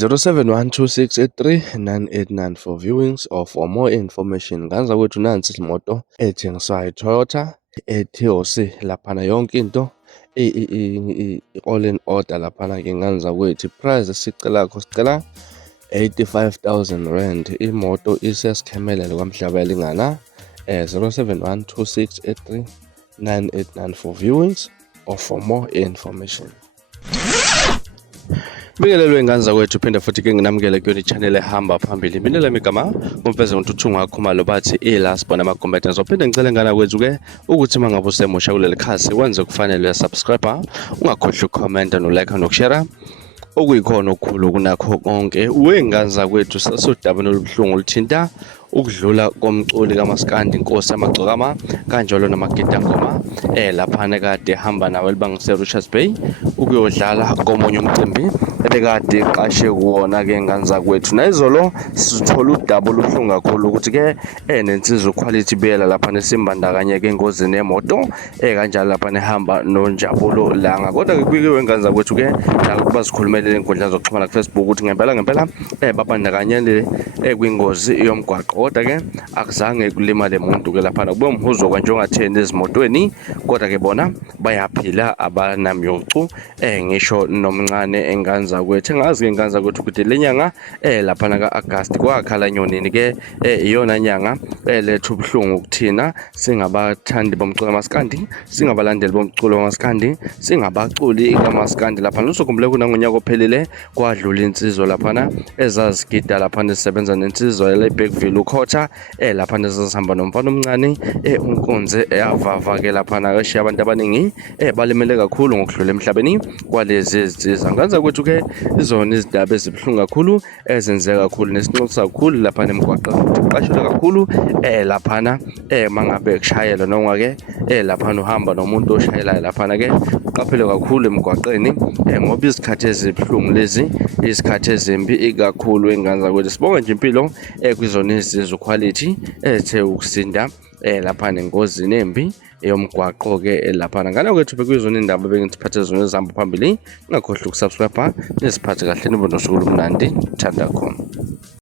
0712683989 for viewings or for more information. Nganza kwethu nansi imoto ethengiswayo iToyota eTOC laphana yonke into all in order laphana ke nganza kwethu. Price sicela 85,000 rand. Imoto isesikhemelele kwamhlaba elingana 0712683989 for viewings or for more information. Bingelelwe nganza kwethu phinde futhi ke nginamukele kuyona i-channel ehamba phambili. Mina lami igama ngumfeze Ntuthunga Khumalo bathi ilast bona ama-combatants. Uphinde ngicele ngana kwethu ke ukuthi mangabe usemusha kuleli khasi wenze kufanele uyasubscribe, ungakhohlwa ucomment no-like nokushare okuyikhona okukhulu kunakho konke. Wenganza kwethu sasodaba nolubuhlungu oluthinta ukudlula komculi kaMaskandi Inkosi Amagcokama kanjalo namagidangoma laphana kade hamba nawe libangise Richards Bay ukuyodlala komunye umcimbi ebekade qashe kuwona ke nganza kwethu. Nayizolo sithola udaba olubuhlungu kakhulu ukuthi ke nensizwa quality bela lapha nesimbandakanye ke engozini yemoto kanjalo lapha nehamba noNjabulo Langa. Kodwa ke kuyiwe nganza kwethu ke nakuba sikhulumelele enkundla zokuxhumana ku Facebook ukuthi ngempela babandakanyele kwingozi yomgwaqo. Kodwa ke akuzange kulimale umuntu ke lapha kube umhuzo kanje ongatheni ezimotweni, kodwa ke bona bayaphila abanamyocu ngisho nomncane enganza kwethu. Engazi ke nganza kwethu ukuthi lenyanga lapha kaAugust kwakhala nyonini ke iyona nyanga lethu ubuhlungu ukuthina singabathandi bomculo kaMaskandi, singabalandeli bomculo kaMaskandi, singabaculi kaMaskandi lapha. Lusukhumbule kunangonyaka ophelile kwadlula insizwa lapha ezazigida lapha sisebenza nensizwa leBackville ukhotha lapha nezihamba nomfana omncane unkonze avava ke lapha eshiya abantu abaningi balimele kakhulu ngokudlula emhlabeni kwalezi izinsiza. Nganza kwethu ke izona izindaba ezibuhlungu kakhulu ezenzeka kakhulu nesinxusa kakhulu lapha emgwaqo qashela kakhulu lapha mangabe kushayela noma ke lapha uhamba nomuntu oshayelayo lapha ke uqaphele kakhulu emgwaqeni ngoba izikhathi ezibuhlungu lezi izikhathi ezimbi kakhulu enganza kwethu. Sibonga nje impilo kwizona izizwe quality ethe ukusinda lapha nengozini embi yomgwaqo ke lapha. Ngana kwethu bekuyizona indaba bengithiphathe zona ezihamba phambili. Ungakhohlwa ukusubscribe nesiphathe kahle nibe nosuku olumnandi. Thanda khona.